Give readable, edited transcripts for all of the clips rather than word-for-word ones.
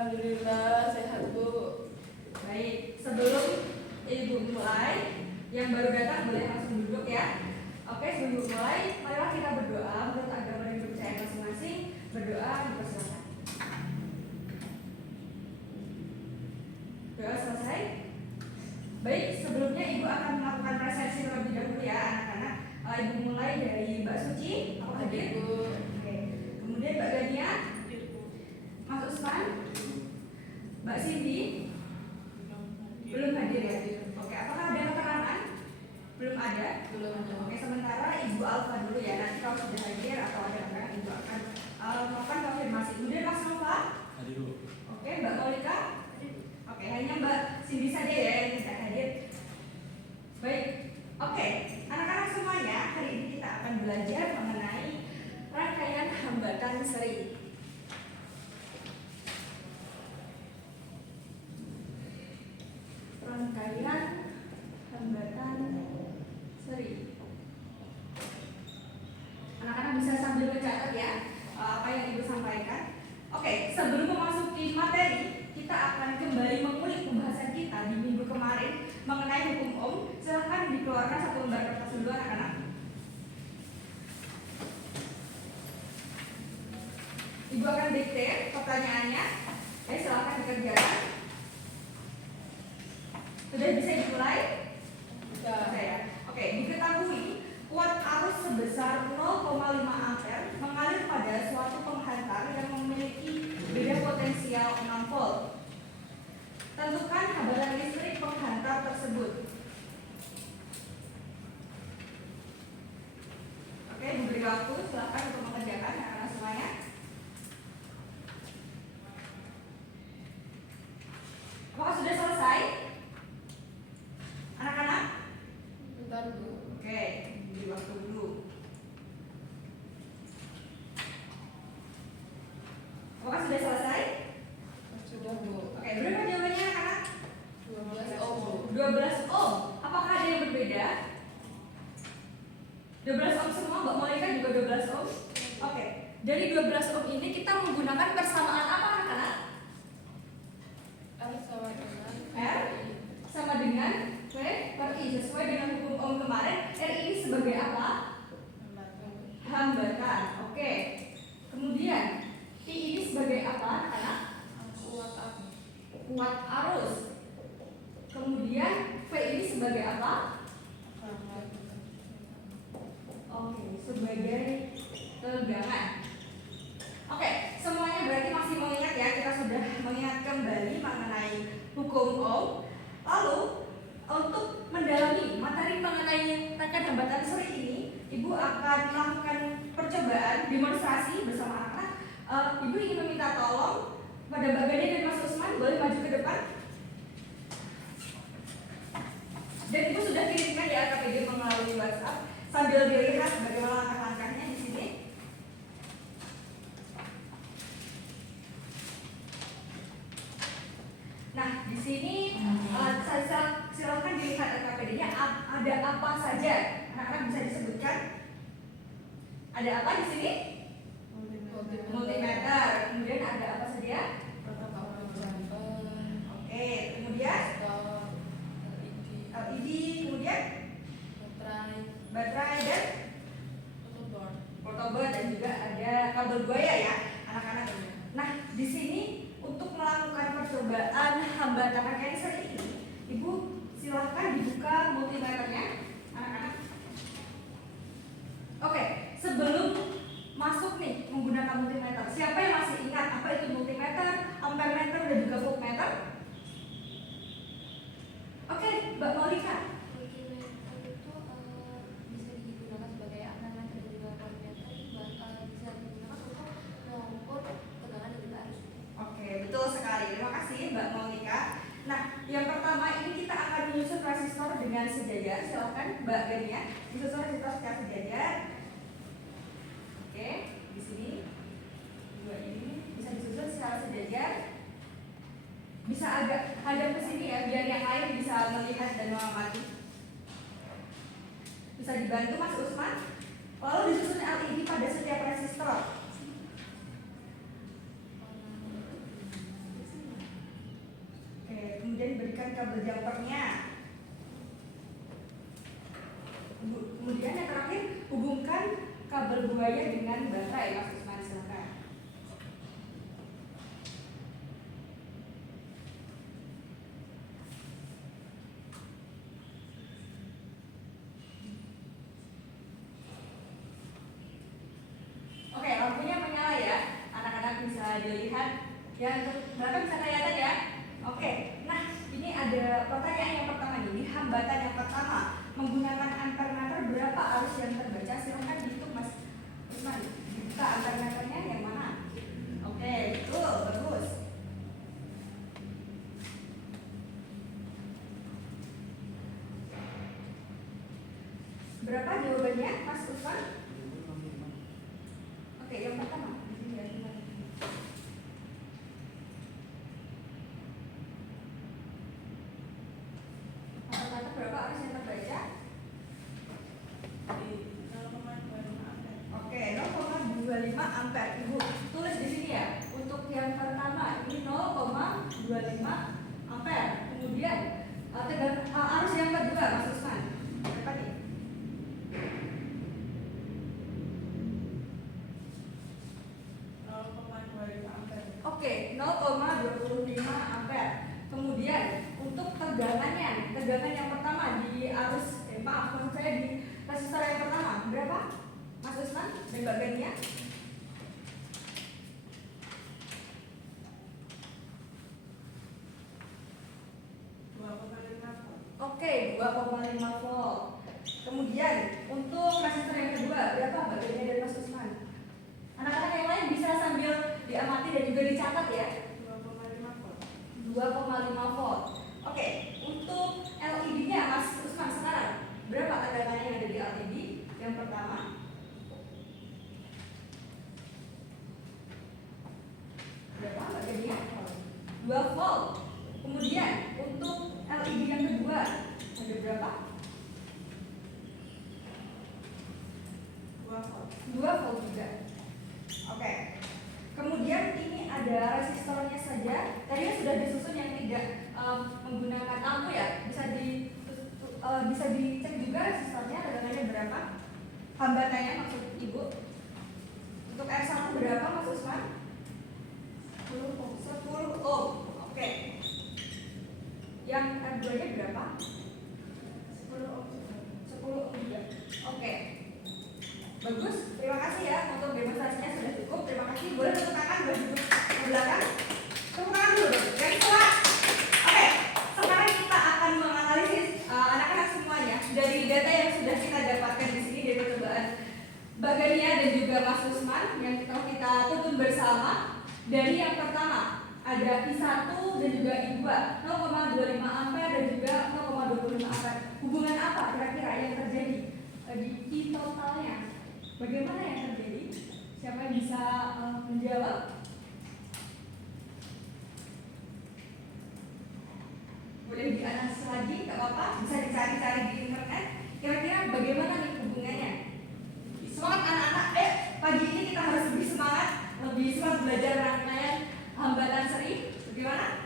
Alhamdulillah sehat Bu. Baik, sebelum Ibu mulai, yang baru datang boleh langsung duduk ya. Oke, sebelum mulai, marilah kita berdoa menurut agama dan kepercayaan masing-masing. Berdoa dipersilakan. Doa selesai. Baik, sebelumnya Ibu akan melakukan presentasi terlebih dahulu ya anak-anak. Ibu mulai dari Mbak Suci, apa hadir? Oke. Kemudian Mbak Gania, Mas Usman, Mbak Cindy, belum hadir ya? Oke, apakah ada keterangan? Belum ada? Belum ada. Oke, sementara Ibu Alfa dulu ya. Nanti kalau sudah hadir atau ada keterangan, Ibu akan melakukan konfirmasi. Kemudian Mas Nova hadir dulu. Oke, Mbak Monika. Oke, hanya Mbak Cindy saja ya yang tidak hadir. Baik, oke, anak-anak semuanya, hari ini kita akan belajar mengenai rangkaian hambatan seri. Rangkaian hambatan seri. Anak-anak bisa sambil mencatat ya apa yang Ibu sampaikan. Oke, sebelum memasuki materi, kita akan kembali mengulik pembahasan kita di minggu kemarin mengenai hukum Ohm. Silahkan dikeluarkan satu lembar kertas dulu anak-anak. Ibu akan dikte pertanyaannya. Oke, silahkan dikerjakan. Sudah bisa dimulai? Bisa. Ya. Oke, diketahui kuat arus sebesar 0,5 ampere mengalir pada suatu penghantar yang memiliki beda potensial 6 volt. Tentukan hambatan listrik penghantar tersebut. Oke, diberi waktu silakan untuk mengerjakan anak-anak semuanya. Apakah sudah selesai? Anak-anak? Bentar Bu. Oke, diberi waktu dulu. Apakah sudah selesai? Sudah Bu. Oke, berapa jawabannya anak-anak? 12 ohm Bu. 12 ohm. Apakah ada yang berbeda? 12 ohm semua, Mbak Monika juga 12 ohm? Oke, dari 12 ohm ini kita menggunakan persamaan apa anak-anak? R sama dengan R sama dengan V per I. Sesuai dengan hukum Ohm kemarin, R ini sebagai apa? hambatan. Hambatan. Oke. Kemudian I ini sebagai apa anak-anak? Kuat arus. Kuat arus. Kemudian V ini sebagai apa? Oke, sebagai tegangan. Oke, semuanya berarti masih mengingat ya, kita sudah mengingat kembali mengenai hukum Ohm. Lalu untuk mendalami materi mengenai rangkaian hambatan seri ini, Ibu akan melakukan percobaan demonstrasi bersama anak-anak. Ibu ingin meminta tolong pada Mbak Gani dan Mas Usman, boleh maju ke depan. Dan Ibu sudah kirimkan di RKPD melalui WhatsApp sambil dilihat bagaimana langkah-langkahnya di sini. Nah, di sini silakan dilihat RKPD-nya ada apa saja. Anak-anak bisa disebutkan. Ada apa di sini? Multimeter. Kemudian ada apa saja? Oke, kemudian LED, kemudian baterai dan photoboard dan juga ada kabel buaya ya, anak-anak. Nah, di sini untuk melakukan percobaan hambatan rangkaian seri ini, Ibu silahkan dibuka multimeternya, anak-anak. Oke, sebelum masuk nih menggunakan multimeter, siapa yang masih ingat apa itu multimeter, ampermeter dan juga voltmeter? Oke, Mbak Monika. Multimeter itu bisa digunakan sebagai ampermeter dan juga voltmeter, bisa digunakan untuk mengukur tegangan dan juga arus. Oke, betul sekali. Terima kasih Mbak Monika. Nah, yang pertama ini kita akan menyusun resistor dengan sejajar. Silakan Mbak Gania, disusun resistor secara sejajar. Oke, di sini dua ini bisa disusun secara sejajar. Bisa agak hadap ke sini ya, biar yang lain bisa melihat dan mengamati. Bisa dibantu Mas Usman. Lalu disusun LED pada setiap resistor. kemudian berikan kabel jumpernya. Kemudian yang terakhir, hubungkan kabel buaya dengan baterai. Mas Usman, silakan. Oke, lampunya menyala ya. Anak-anak bisa dilihat. Ya, Bapak bisa kelihatan ya. Oke, nah ini ada pertanyaan yang pertama nih. Di hambatan yang pertama, menggunakan ampermeter berapa arus yang terbaca? Silahkan dihitung Mas Usman. Dibuka ampermeternya yang mana? Oke, betul, bagus. Berapa jawabannya, Mas Usman? Oke, yang pertama. Di sini ya, teman. Ampermeter berapa arus yang terbaca? Oke, 0,25 ampere. Ibu tulis di sini ya. Untuk yang pertama ini 0,25 ampere. Kemudian arus yang kedua, Mas Usman. Berapa nih? Oke, 0,25 ampere. Kemudian untuk tegangannya, tegangan yang pertama di arus, maksud saya di resistor yang pertama berapa? Mas Usman dan Mbak Gania? Oke, 2,5 volt. Kemudian untuk resistor yang kedua berapa Mbak Gania dan Mas Usman? Anak-anak yang lain bisa sambil diamati dan juga dicatat ya. 2,5 volt. Oke, untuk LED-nya Mas Usman sekarang berapa tegangannya yang ada di LED? Yang pertama berapa Mbak Gania? 2 volt. Kemudian untuk LED yang kedua ada berapa? 2 volt juga. Oke. Kemudian ini ada resistornya saja. Tadinya sudah disusun yang tidak menggunakan lampu ya. Bisa dicek juga resistornya tegangannya berapa? Hambatannya maksud Ibu. Untuk R1 berapa Mas Usman? 10 ohm. Oke. Yang R2-nya berapa? 10 ohm juga. Oke. Bagus, terima kasih ya untuk demonstrasinya sudah cukup. Terima kasih. Boleh tepuk tangan buat duduk ke belakang. Tepuk tangan dulu dong. Yang kedua. Oke, sekarang kita akan menganalisis anak-anak semuanya dari data yang sudah kita dapatkan di sini dari percobaan Mbak Gania dan juga Mas Usman yang kita tuntun bersama. Dari yang pertama ada I1 dan juga I2 0,25 ampere dan juga 0,25 ampere. Hubungan apa kira-kira yang terjadi di I totalnya? Bagaimana yang terjadi? Siapa yang bisa menjawab? Boleh dianalisis lagi, nggak apa-apa. Bisa dicari-cari di internet. Kira-kira bagaimana nih hubungannya? Semangat anak-anak! Pagi ini kita harus lebih semangat belajar rangkaian hambatan seri. Bagaimana?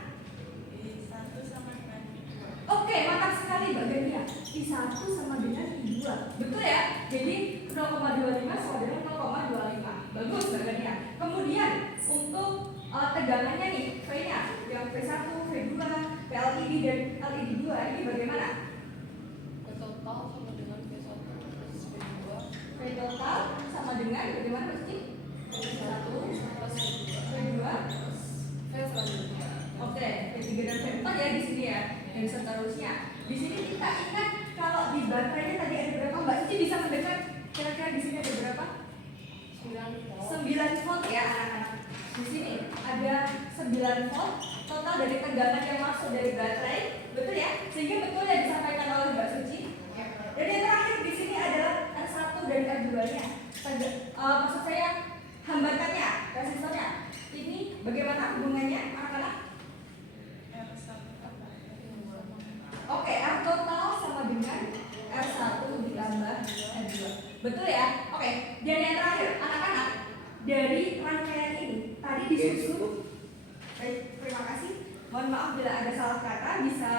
I1 sama dengan I2. Oke, mantap sekali Mbak Gania. I1 sama dengan I2. Betul ya? Jadi 0,25 sama dengan 0,25. Bagus Mbak Gania. Kemudian untuk tegangannya nih, V-nya yang V1, V2, PLED dan LED2 ini bagaimana? V total sama dengan V1 plus V2. V total sama dengan bagaimana Mas Cik? V1 plus V2. V2 plus V selanjutnya. Oke, V3 dan V4 ya di sini ya. Dan seterusnya. Di sini kita ingat kalau di baterainya tadi ada berapa? Mbak Cici bisa mendekat kira-kira di sini ada berapa? 9 volt ya anak-anak. Di sini ada 9 volt total dari tegangan yang masuk dari baterai, betul ya? Sehingga betul yang disampaikan oleh Mbak Suci. Dan yang terakhir di sini adalah R1 dan R2-nya. Maksud saya hambatannya, resistornya. Ini bagaimana hubungannya anak-anak? Oke, R total sama dengan R1 ditambah R2. Betul ya? Oke, dan yang terakhir anak-anak dari rangkaian ini tadi disusun. Baik, terima kasih. Mohon maaf bila ada salah kata, bisa